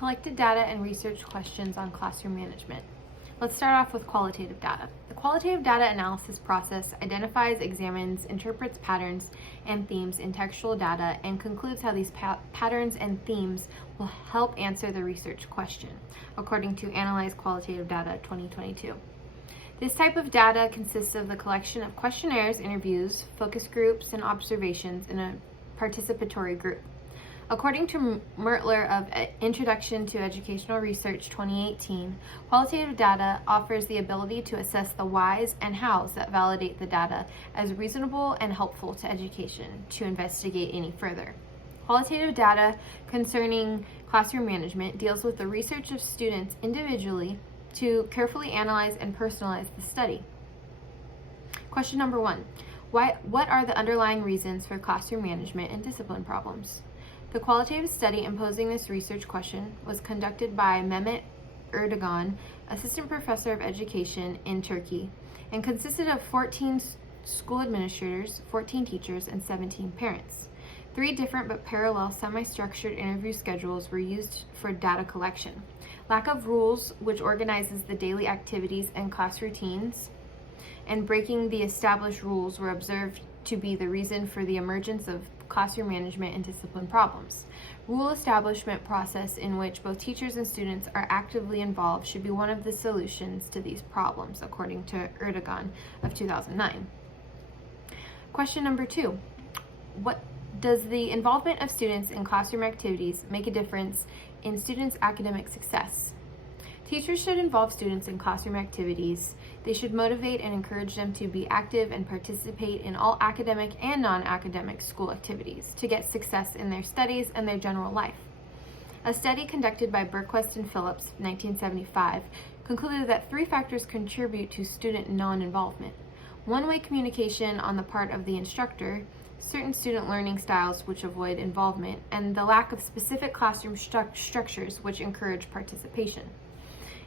Collected data and research questions on classroom management. Let's start off with qualitative data. The qualitative data analysis process identifies, examines, interprets patterns and themes in textual data, and concludes how these patterns and themes will help answer the research question, according to Analyze Qualitative Data 2022. This type of data consists of the collection of questionnaires, interviews, focus groups, and observations in a participatory group. According to Mertler of Introduction to Educational Research 2018, qualitative data offers the ability to assess the whys and hows that validate the data as reasonable and helpful to education to investigate any further. Qualitative data concerning classroom management deals with the research of students individually to carefully analyze and personalize the study. Question number 1. What are the underlying reasons for classroom management and discipline problems? The qualitative study imposing this research question was conducted by Mehmet Erdogan, Assistant Professor of Education in Turkey, and consisted of 14 school administrators, 14 teachers, and 17 parents. 3 different but parallel semi-structured interview schedules were used for data collection. Lack of rules, which organizes the daily activities and class routines, and breaking the established rules were observed to be the reason for the emergence of classroom management and discipline problems. Rule establishment process in which both teachers and students are actively involved should be one of the solutions to these problems, according to Erdogan of 2009. Question number 2. What does the involvement of students in classroom activities make a difference in students' academic success? Teachers should involve students in classroom activities. They should motivate and encourage them to be active and participate in all academic and non-academic school activities to get success in their studies and their general life. A study conducted by Berquist and Phillips, 1975, concluded that 3 factors contribute to student non-involvement: one-way communication on the part of the instructor, certain student learning styles which avoid involvement, and the lack of specific classroom structures which encourage participation.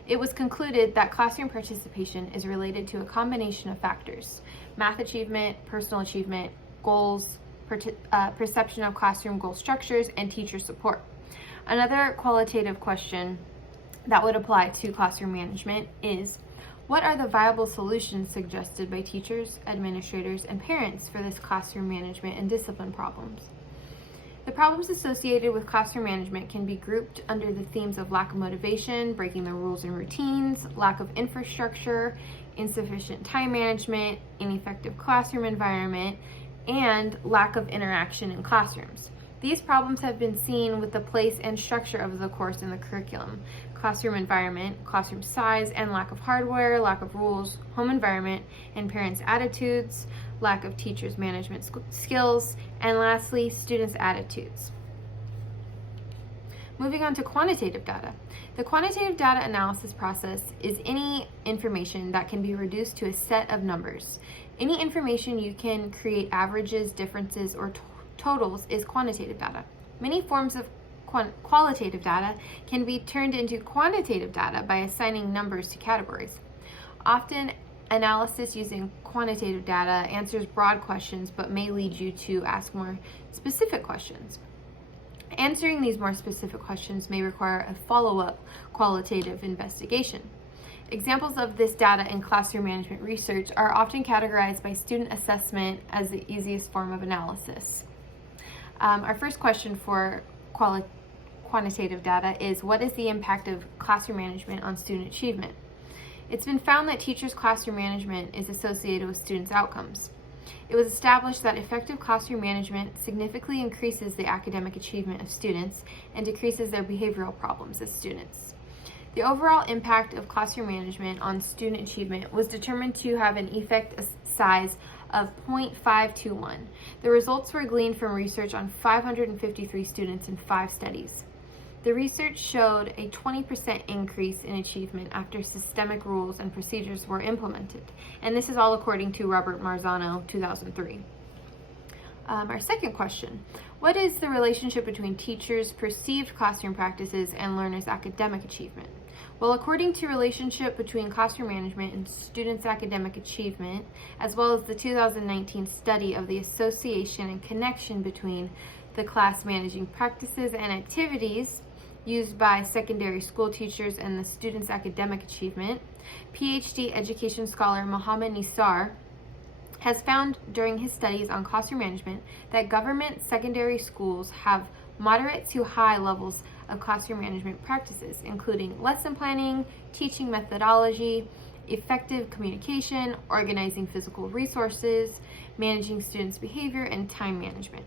It was concluded that classroom participation is related to a combination of factors: math achievement, personal achievement, goals, perception of classroom goal structures, and teacher support. Another qualitative question that would apply to classroom management is, what are the viable solutions suggested by teachers, administrators, and parents for this classroom management and discipline problems? The problems associated with classroom management can be grouped under the themes of lack of motivation, breaking the rules and routines, lack of infrastructure, insufficient time management, ineffective classroom environment, and lack of interaction in classrooms. These problems have been seen with the place and structure of the course in the curriculum: classroom environment, classroom size, and lack of hardware, lack of rules, home environment, and parents' attitudes, lack of teachers' management skills, and lastly, students' attitudes. Moving on to quantitative data. The quantitative data analysis process is any information that can be reduced to a set of numbers. Any information you can create averages, differences, or totals is quantitative data. Many forms of qualitative data can be turned into quantitative data by assigning numbers to categories. Often, analysis using quantitative data answers broad questions but may lead you to ask more specific questions. Answering these more specific questions may require a follow-up qualitative investigation. Examples of this data in classroom management research are often categorized by student assessment as the easiest form of analysis. Our first question for quantitative data is, what is the impact of classroom management on student achievement? It's been found that teachers' classroom management is associated with students' outcomes. It was established that effective classroom management significantly increases the academic achievement of students and decreases their behavioral problems as students. The overall impact of classroom management on student achievement was determined to have an effect size of 0.521. The results were gleaned from research on 553 students in 5 studies. The research showed a 20% increase in achievement after systemic rules and procedures were implemented, and this is all according to Robert Marzano, 2003. Our second question: what is the relationship between teachers' perceived classroom practices and learners' academic achievement? Well, according to relationship between classroom management and students' academic achievement, as well as the 2019 study of the association and connection between the class managing practices and activities used by secondary school teachers and the students' academic achievement, PhD education scholar Mohammed Nisar has found during his studies on classroom management that government secondary schools have moderate to high levels of classroom management practices, including lesson planning, teaching methodology, effective communication, organizing physical resources, managing students' behavior, and time management.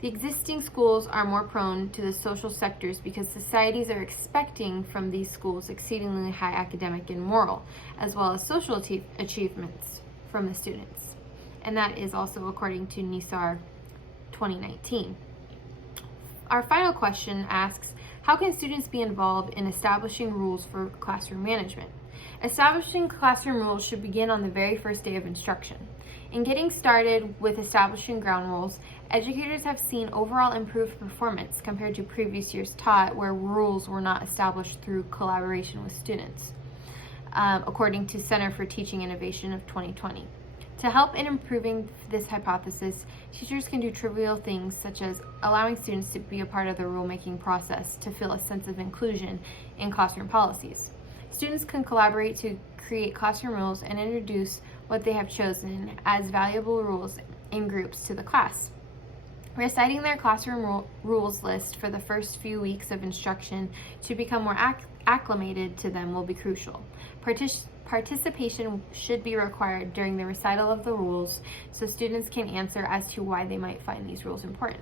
The existing schools are more prone to the social sectors because societies are expecting from these schools exceedingly high academic and moral, as well as social achievements from the students. And that is also according to Nisar 2019. Our final question asks, how can students be involved in establishing rules for classroom management? Establishing classroom rules should begin on the very first day of instruction. In getting started with establishing ground rules, educators have seen overall improved performance compared to previous years taught where rules were not established through collaboration with students, according to Center for Teaching Innovation of 2020. To help in improving this hypothesis, teachers can do trivial things such as allowing students to be a part of the rulemaking process to feel a sense of inclusion in classroom policies. Students can collaborate to create classroom rules and introduce what they have chosen as valuable rules in groups to the class. Reciting their classroom rules list for the first few weeks of instruction to become more acclimated to them will be crucial. Participation should be required during the recital of the rules so students can answer as to why they might find these rules important.